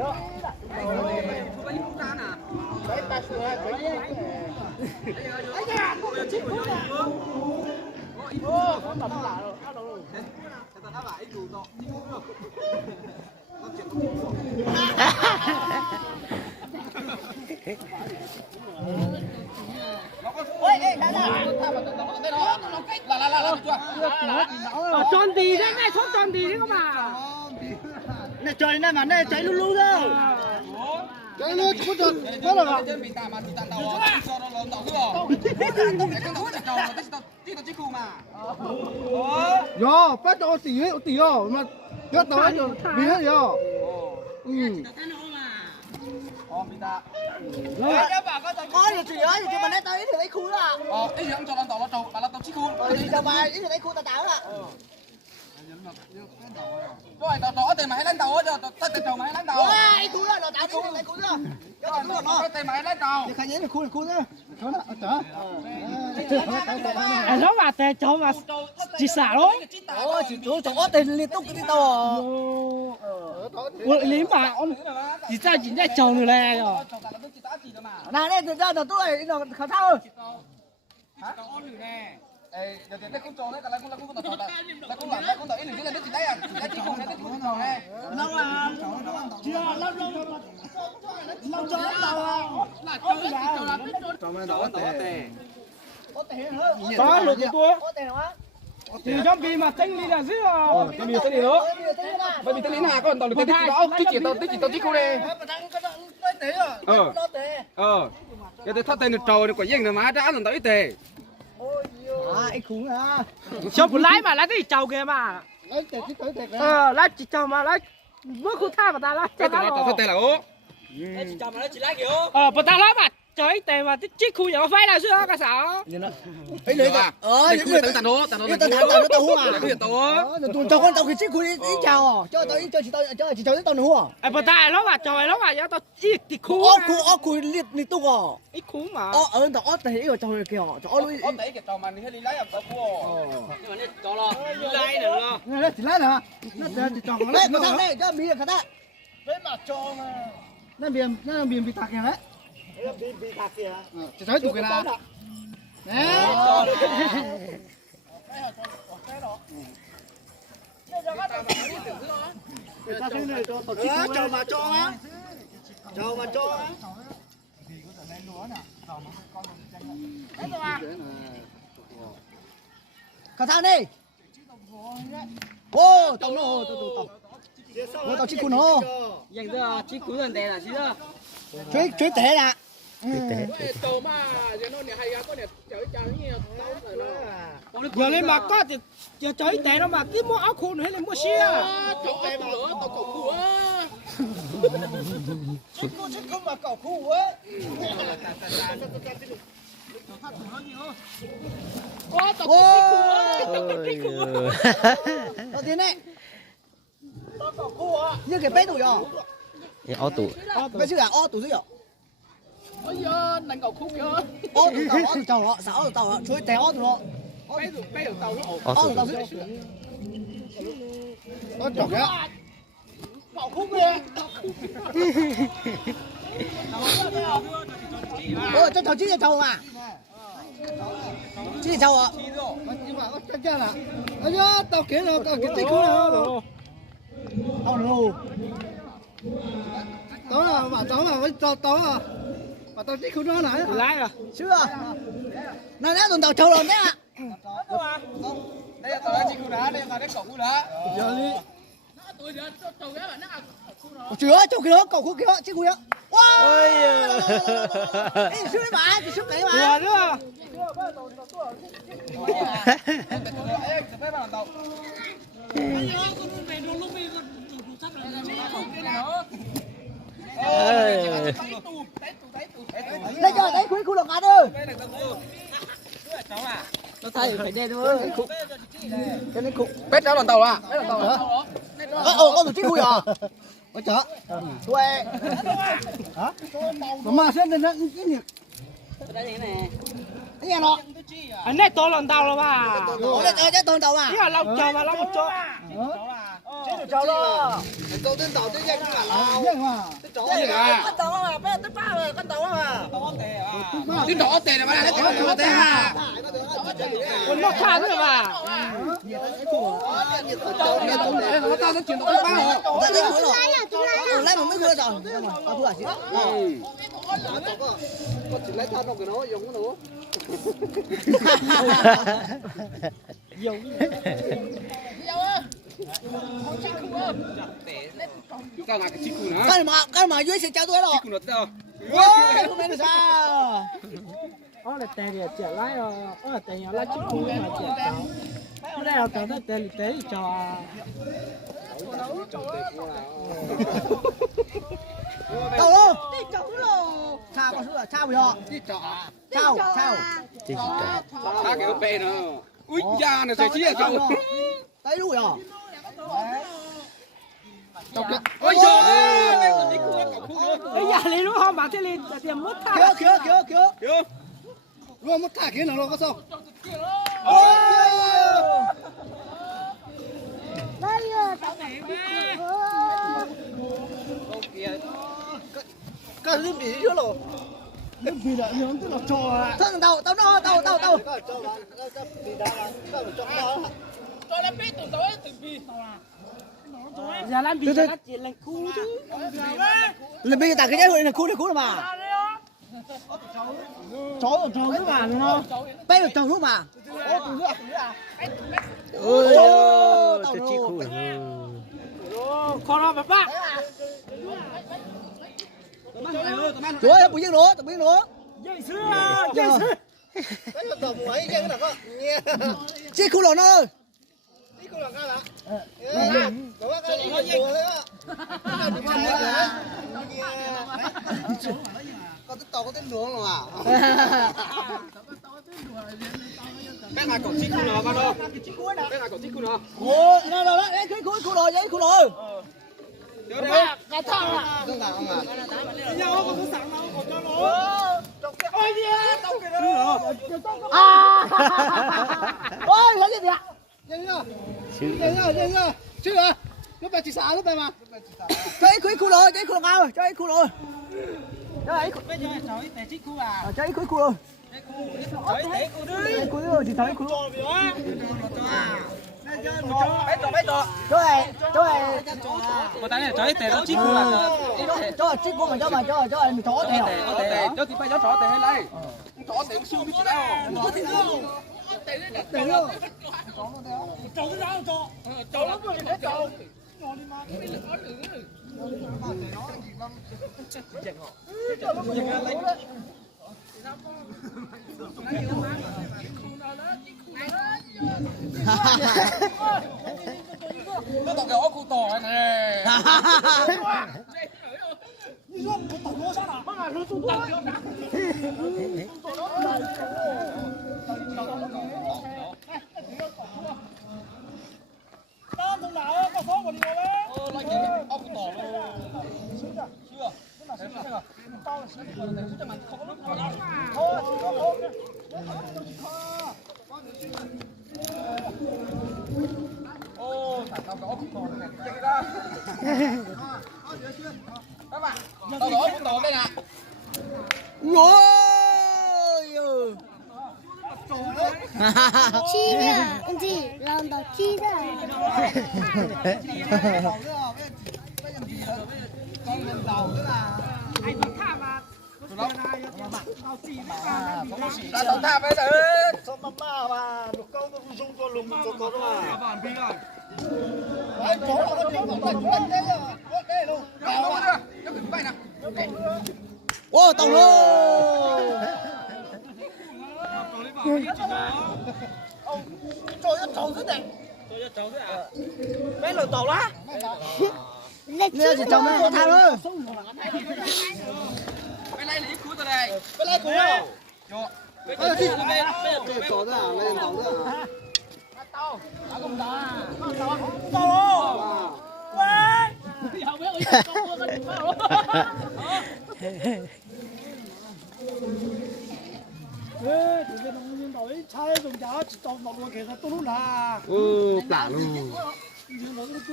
tròn tì đấy, này số tròn tì đấy các bà. Này trời này mà này cháy lu lu thôi. Cháy lu cũng tròn, có được không? Yo, bắt đầu tỉ rồi mà biết tới rồi, biết hết rồi. Có gì ơi, thì mà nói tới thì lấy khu đó. Ý thì ông cho lên tàu nó trâu, bà lên tàu chiếc khu. Thì giờ mà ý thì lấy khu ta tạo đó. Rồi tàu tiền mà hãy lên tàu á, tao tiền tàu mà hãy lên tàu. Ôi, khu đó, nó tạo khu đó, lấy khu đó. Tao tiền mà hãy lên tàu. Thì khai nhớ là khu đó. Nó mà tè cho mà chỉ xả thôi. Ôi, chú có tiền liên tục cái đi tàu. Ủa lý mà ông chỉ ra chồng rồi này rồi. Nào đây thực ra là tôi nó khảo thao. Hả? Ê, giờ tiền đấy cũng tròn đấy, tại cũng tàu tại cũng làm cũng tàu ít là nước chỉ đấy à, chỉ đấy chỉ không đấy cũng tàu này. Lâu là chưa lâu cho tàu. Tròn mà đỏ tè. Có tiền hơn. Có lục của tôi. Có tiền quá. Thì trong khi mà tính đi là gì rồi. Cái gì tính đi nữa. Bởi vì tên lý nào con tàu được tên đó, tí chỉ tàu chiếc khu đây. Cái thắt tên được trầu được quả riêng rồi mà đã làm tàu ít tè. Ai khủng à. Cho phụ lái mà lái cái chầu kìa mà. Lấy tiền chứ tới tiền. Lái chỉ chầu mà lái bước khu tha mà ta lái. Cái tàu thắt tên là ố. Bà ta lái mà trời tè mà chiếc khu nhỏ phái nào xưa cái sao. Ấy lấy à. Khu tàu tàu nó tàu hú à. Cái tàu. Cho con tàu cái chiếc khu đi chào. Cho tàu chỉ cho tàu hú à. Bà ta nó mà trời nó mà tao chiếc thì khu. Khu liệt tục à. Ít khu mà. Ở đó thì cái cho kìa. Cho lui. Đấy cái tàu mà đi lấy ở khu. Nhưng mà cho lo. Lấy được lo. Nó chỉ lấy hả? Nó chỉ chọn lấy. Nó thằng này cái miếng cái đó. Với mà cho mà. Nó miếng bị tạc kìa đấy. Bị tạc kìa. Chỉ thấy tụi cái nào. Nè. Cho mà cho á. Cho mà cho á. Khả thang đi. Ô, tàu nó, tàu. Tàu chiếc cuốn nó. Dành ra chiếc cú dần tè là gì đó. Chuối tẻ là. Tàu mà giờ nó này hay có này chở như Giờ lên mà có thì giờ trời tè nó mà cái mua áo khô nữa lên mua xe. tàu tè mà lửa tàu cầu khu á. Chiếc cuốn mà cỏ khu á. Ô, tao cái khu. Tàu tiền đấy. Tàu cỏ khu á. Như cái bé tủ rồi. Ô tủ. Bé chứ là ô tủ gì rồi? Ôi giời, đánh cầu khu kìa. Ô tủ tàu đó, sao tàu đó, chuối tẻ ô tủ đó. Bé được tàu nó ổn. Ô tàu gì? Ô tàu kìa. Cỏ khu kìa. Ôi, cho tàu chi là tàu mà. Chi là tàu à? Nhưng mà chắc chắn là. Ôi giời, tàu kia là cái chiếc khu nào. Tàu lù. Tàu là với tàu à. Mà tàu chiếc khu đó này. Lái à? Chưa. Này nè, tàu trâu rồi đấy ạ. Đây là tàu chiếc khu đá, đây là cái cầu khu đá. Giờ đi. Chưa, chỗ kia đó, cầu khu kia đó, chiếc khu đó. Wow. Ê, xuống đấy mà, thì xuống đấy mà. Đùa nữa. Đây cho đấy khu lộc ăn ơi. Nó thay phải đen thôi. Cái này khu. Bét cháu đoàn tàu à? Bét đoàn tàu hả? Ô, tổ chức khu à? Ôi chợ. Quê. Hả? Mà xem đến nó cái gì? Đây này. Cái nhà nó. Anh này to lần tàu rồi mà. Ủa đây toàn tàu à? Cái là lâu chờ mà lâu một chỗ. cháu đó. Câu tên tàu tên danh là lao. Vậy mà. Chó gì à? Con tàu mà, bây giờ tới ba rồi, con tàu mà. Tên đỏ tè này mà là tên đỏ tè à? Còn mất khăn rồi mà. Nó tao nó chuyển到cái ba rồi. Lấy một mấy khứa rồi. Có thua à chị? Con chỉ lấy tao trong cái nó dùng cái nó. Chúng ta là cái chiếc cùn hả? Cái mà dưới sẽ cháu tôi rồi. Chiếc cùn đâu? Ôi, không biết sao. Ó là tè thì trẻ lái rồi, ó là tè nhỏ lái chích cú mà trẻ cháu. Cái này là tè nó tè thì cho. Tàu luôn. Sao con xuống sao bây giờ? Sao? Sao cái bè nó? Ui da nó sẽ chia cho. Đấy đủ rồi. Ôi trời ơi, con chiếc cùn cậu khu nữa. Bây giờ lấy lúc họ bảo thế lên tiền mất tha. Kìa. Luôn mất thả kia nào có sao? Cái gì bị chưa rồi? Vì là hướng tức là cho Thằng tàu. giờ làm gì là chỉ là cú chứ. Là bây giờ tặng cái giấy hội là cú mà. Chó cái mà đúng không? Bây giờ trồng lúc mà. Ôi, tôi chỉ khu Con nó bác. Chúa ơi, bùi nữa. Dậy xưa. Cái tàu mấy cái nào có nghe. Chiếc khu lò nó ơi. Chiếc cùn là cái là. Đó cái gì đùa đấy á. Con tên tàu có tên nướng rồi à? Cái này còn chiếc cùn nào con đâu? Cái này còn chiếc cùn nào? Ồ, đấy, cái khu lò, giấy khu lò. Cái thằng à. Không nào không nào. Nhau con có sẵn đâu, còn cho nó. Ôi nha, tao kìa đó. Ôi, lấy gì vậy? Nhanh nhá. Chứ à? Lúc này chỉ xả lúc này mà. Cho cái khu lò cao, cho cái khu lò. Bây giờ cháu để chích khu à. Cho cái khu lò. Đấy, khu đi. Cái khu lò thì thấy khu lò. Cho này. Một tay này cháu để nó chích khu là Cho chiếc khu mà cho mình chó theo. Cho thì phải cho chó tè hay lấy. Chó tè xương cái gì đâu. Để luôn. cháu cái nào cho. Cháu lắm rồi để cháu. Nó tao cái ốc khu tỏi này. Ô, thằng tao có ốc khu tỏi này. Chạy ra. Các bạn, tao có ốc khu tỏi đây nè. Ôi. Chi nữa, anh chị làm đó chi nữa. Con lên tàu nữa là. Anh vẫn thả mà. Tao tha với đấy. Sao mama mà một câu nó dùng cho lùng cho có đó mà. Đấy, chó là con chó còn đánh đấy rồi. Ok luôn. Cao quá. Nó cứ bay nè. Ô, tàu luôn. Trời ơi, trâu thế này. Mấy lần tàu đó. Là chi Nè, chỉ chồng nó thao thôi. Cái này lấy cú tao đây. Cái này cú đâu? Cho. Cái gì cũng đây. Cái chó thế à, lên tàu thế à? Tàu. Tàu đó. Tàu. Quay. Không biết ở đâu có cái gì đâu. ê, thì cái đồng nhiên đổi trái dùng giá chỉ tàu nộp luôn kìa, tôi lúc là. Lạ luôn. Nhưng nó cũng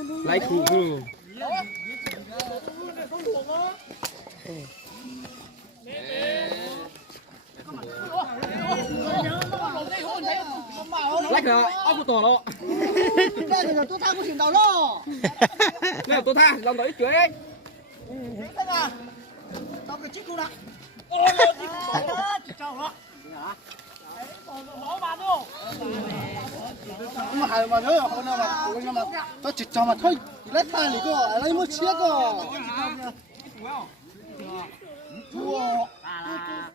Lấy khu khu. Lách rồi, ốc của tổ đó. Đây là tôi tha của chuyện đầu đó. Nè, tôi tha, lòng đấy chuối ấy. Tao cái chiếc cô đã. Nhưng mà hai mà nữa không nào mà tao chỉ cho mà thôi lấy thang thì có lấy một chiếc có.